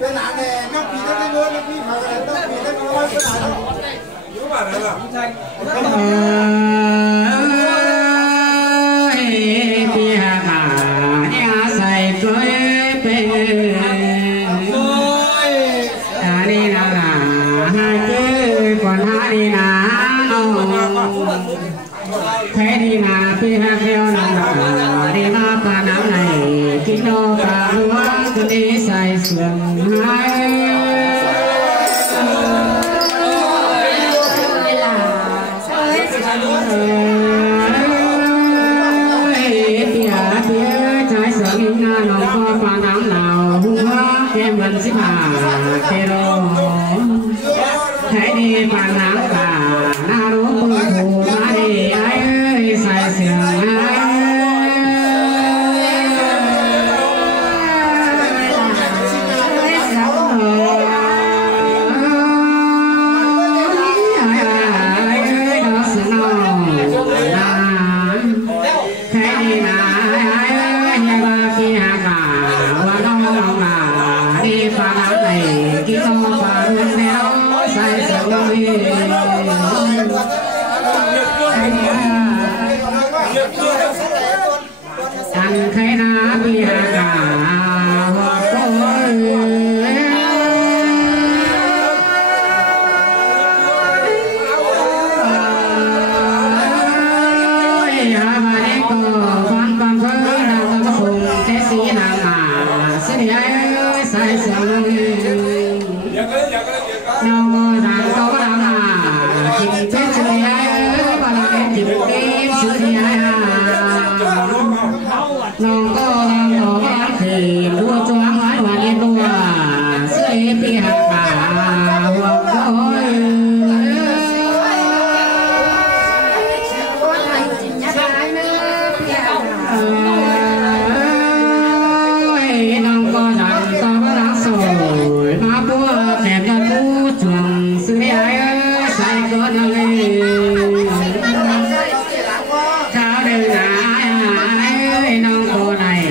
cái nạn này nó bị nó mưa nó bị mà nó bị nó mưa cái nạn nó mà này là đi hà mà nhà xây cưới bên đi nào là hai cưới còn hai đi nào thế đi là đi hà theo nào đi mà bà năm này kinh đô bà lúa cứ đi xây sườn hai em vẫn xếp hà kê rô hãy đi bàn nắng bà na đố bưng thù má đi ai ơi xài xìa anh thấy nó bị cả hoa cối hà mai cô quan tâm với nàng tâm phùng thế sĩ nàng mà sẽ đi ai sai sương nông nàng đâu có làm à chỉ chết chơi ai bà lại chỉ đi sửa đi ai nông có làm đồ ăn thì đua cho ăn nói và đi đua sẽ bị hạt bà hoa cối nông có rằng to có đáng sổi má búa kèm cho cú chuồng xử lý ai sai cỡ năng lên sao đừng ai nông cô này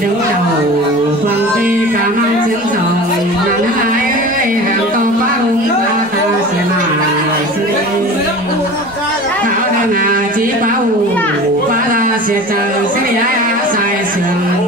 đứng đầu phần ti cảm ơn chiến sòng nàng ai hàng to phá đúng ta ta sẽ mà xử lý thảo đừng chỉ bảo phá ra sẽ chờ xử lý ai sai sườn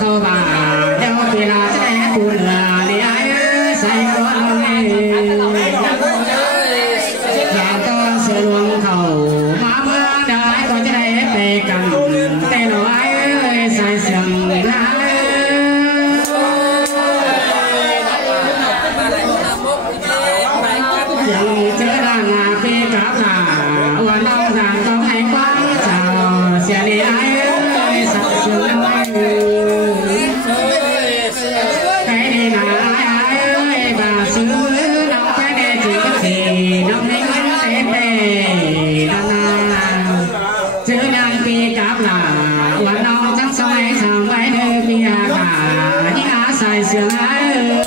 cô bà đeo tiền là cái này của lừa đi ai xài sướng ai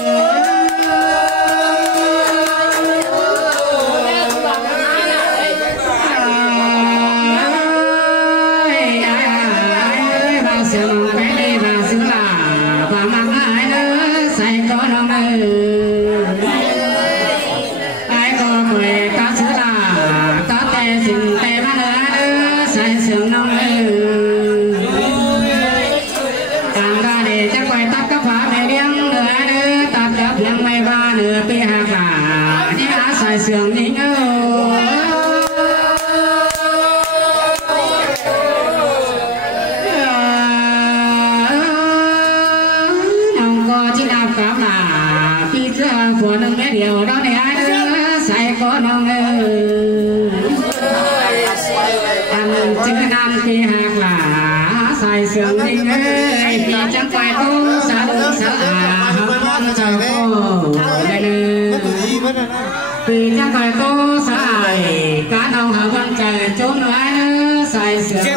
điều đó này ai nữa sai có non ăn chữ nam khi hạt là sai sướng đi ơi khi chẳng phải tu xa đường sợ học con chào cô đây nữa vì chẳng phải tu sai cá đồng học con trời trốn nữa ai nữa sai sướng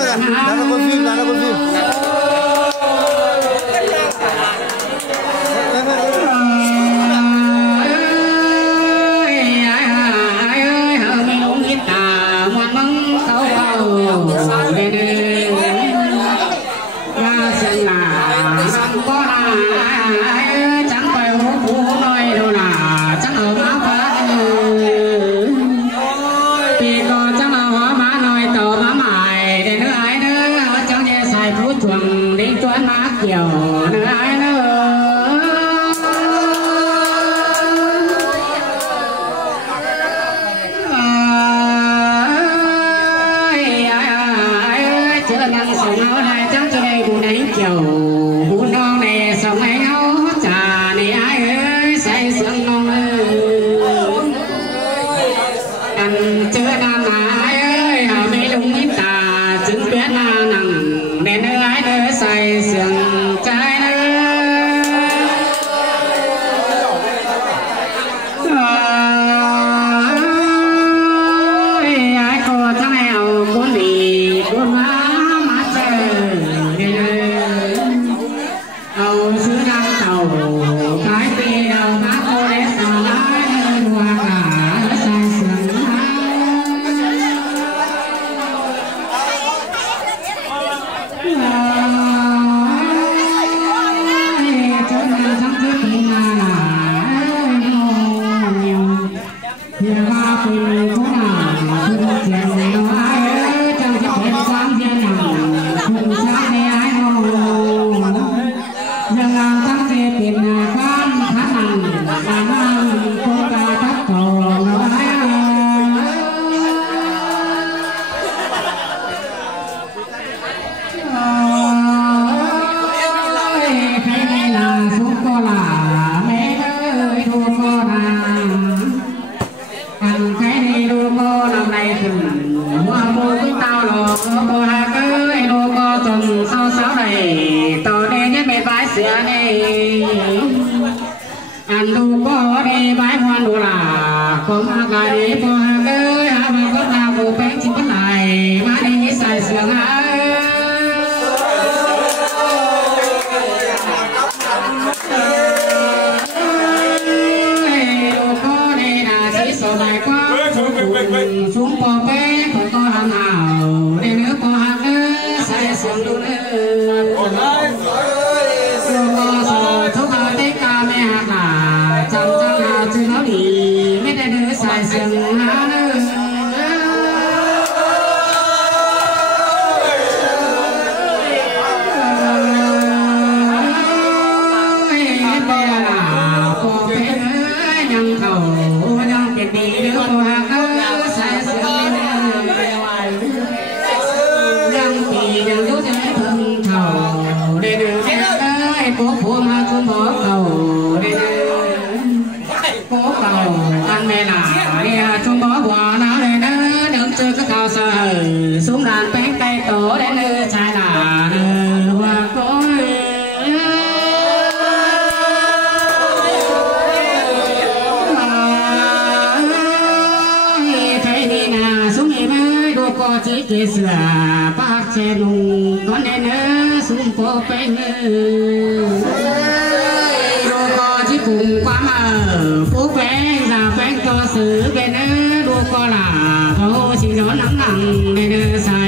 chỉ gió nắng hằng để đưa xa